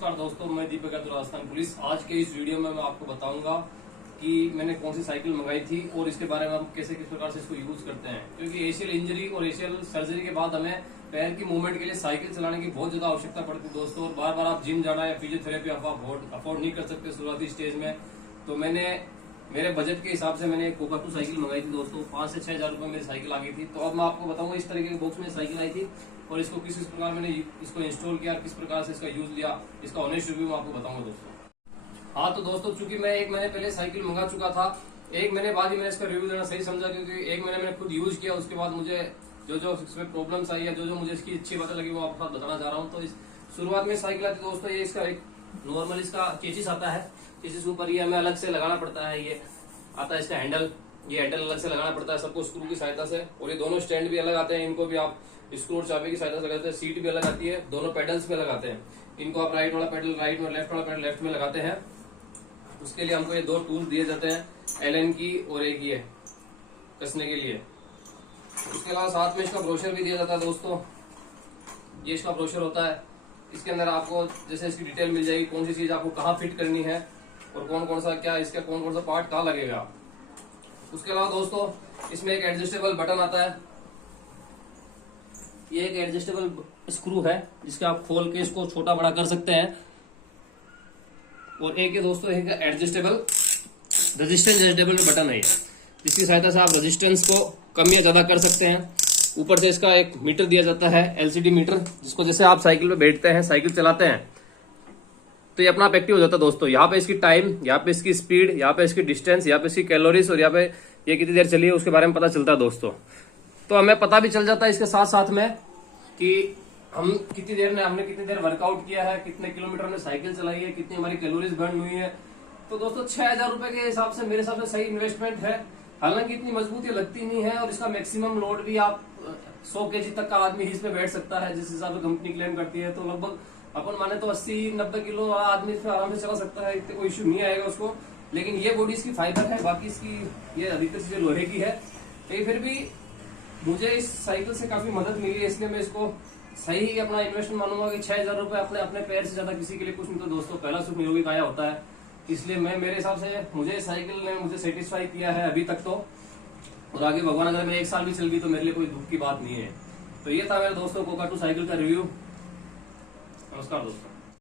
नमस्कार दोस्तों, मैं दीपक यादव, राजस्थान पुलिस। आज के इस वीडियो में मैं आपको बताऊंगा कि मैंने कौन सी साइकिल मंगाई थी और इसके बारे में हम किस प्रकार से इसको यूज करते हैं। क्योंकि एशियल इंजरी और एशियल सर्जरी के बाद हमें पैर की मूवमेंट के लिए साइकिल चलाने की बहुत ज्यादा आवश्यकता पड़ती है दोस्तों। और बार बार आप जिम जाना या फिजियोथेरेपी आप अफोर्ड नहीं कर सकते शुरुआती स्टेज में। तो मैंने मेरे बजट के हिसाब से मैंने कोकाटू साइकिल मंगाई थी दोस्तों। 5 से 6 हजार रुपए मेरी साइकिल आ गई थी। तो अब मैं आपको बताऊंगा इस तरीके के बॉक्स में साइकिल आई थी और इसको किस प्रकार मैंने इसको इंस्टॉल किया, किस प्रकार से इसका यूज लिया, इसका ऑनेस्ट रिव्यू मैं आपको बताऊंगा दोस्तों। हाँ तो दोस्तों, चूंकि मैं 1 महीने पहले साइकिल मंगा चुका था, 1 महीने बाद ही मैंने इसका रिव्यू देना सही समझा। क्योंकि 1 महीने मैंने खुद यूज किया, उसके बाद मुझे जो इसमें प्रॉब्लम्स आई है, जो मुझे इसकी अच्छी बातें लगी वो आपको बताना चाह रहा हूँ। तो इस शुरुआत में साइकिल आती है दोस्तों, ये इसका एक नॉर्मल इसका चेसिस आता है। चेसिस ऊपर ये हमें अलग से लगाना पड़ता है, ये आता है इसका हैंडल। ये हैंडल अलग से लगाना पड़ता है सबको स्क्रू की सहायता से। और ये दोनों स्टैंड भी अलग आते हैं, इनको भी आप स्क्रू और चाबी की सहायता से लगाते हैं। सीट भी अलग आती है, दोनों पेडल्स पे लगाते हैं। इनको आप राइट वाला पेडल राइट में, लेफ्ट वाला पेडल लेफ्ट में लगाते हैं। उसके लिए हमको ये 2 टूल्स दिए जाते हैं, एलन की और एक ये कसने के लिए। उसके अलावा साथ में इसका ब्रोशर भी दिया जाता है दोस्तों। ये इसका ब्रोशर होता है। इसके अंदर आपको जैसे इसकी डिटेल मिल जाएगी, कौन सी चीज आपको कहाँ फिट करनी है और कौन कौन सा क्या इसका कौन कौन सा पार्ट कहाँ लगेगा। उसके अलावा दोस्तों इसमें एक एडजस्टेबल बटन आता है। ये एक एडजस्टेबल स्क्रू है जिसका आप खोल के इसको छोटा बड़ा कर सकते हैं। और एक ये दोस्तों एक एडजस्टेबल रेजिस्टेंस एडजस्टेबल बटन है, जिसकी सहायता से आप रेजिस्टेंस को कम या ज्यादा कर सकते हैं। ऊपर से इसका एक मीटर दिया जाता है, एलसीडी मीटर, जिसको जैसे आप साइकिल पे बैठते हैं, साइकिल चलाते हैं, तो ये अपना आप एक्टिव हो जाता है दोस्तों। यहाँ पे इसकी टाइम, यहाँ पे इसकी स्पीड, यहाँ पे इसकी डिस्टेंस, यहाँ पे इसकी कैलोरीज और यहाँ पे ये कितनी देर चली है उसके बारे में पता चलता है दोस्तों। तो हमें पता भी चल जाता है इसके साथ साथ में कि हम कितनी देर में हमने कितनी देर वर्कआउट किया है, कितने किलोमीटर हमने साइकिल चलाई है, कितनी हमारी कैलोरीज बर्न हुई है। तो दोस्तों 6,000 रुपए के हिसाब से मेरे हिसाब से सही इन्वेस्टमेंट है। हालांकि इतनी मजबूत ये लगती नहीं है और इसका मैक्सिमम लोड भी आप 100 kg तक का आदमी इस पे बैठ सकता है, जिस हिसाब से कंपनी क्लेम करती है। तो लगभग अपन माने तो 80-90 किलो वाला आदमी इस पे आराम से चला सकता है, इतने कोई इश्यू नहीं आएगा उसको। लेकिन ये बॉडी इसकी फाइबर है, बाकी इसकी ये अधिकतर चीजें लोहे की है। लेकिन फिर भी मुझे इस साइकिल से काफी मदद मिली है, इसलिए मैं इसको सही अपना इन्वेस्टमेंट मानूंगा कि 6,000 रुपए अपने पैर से ज्यादा किसी के लिए कुछ नहीं। तो दोस्तों पहला सुख निरोगी काया होता है, इसलिए मैं मेरे हिसाब से मुझे साइकिल ने मुझे सेटिस्फाई किया है अभी तक तो। और आगे भगवान अगर मैं 1 साल भी चल गई तो मेरे लिए कोई दुख की बात नहीं है। तो ये था मेरे दोस्तों कोकाटू साइकिल का रिव्यू। नमस्कार दोस्तों।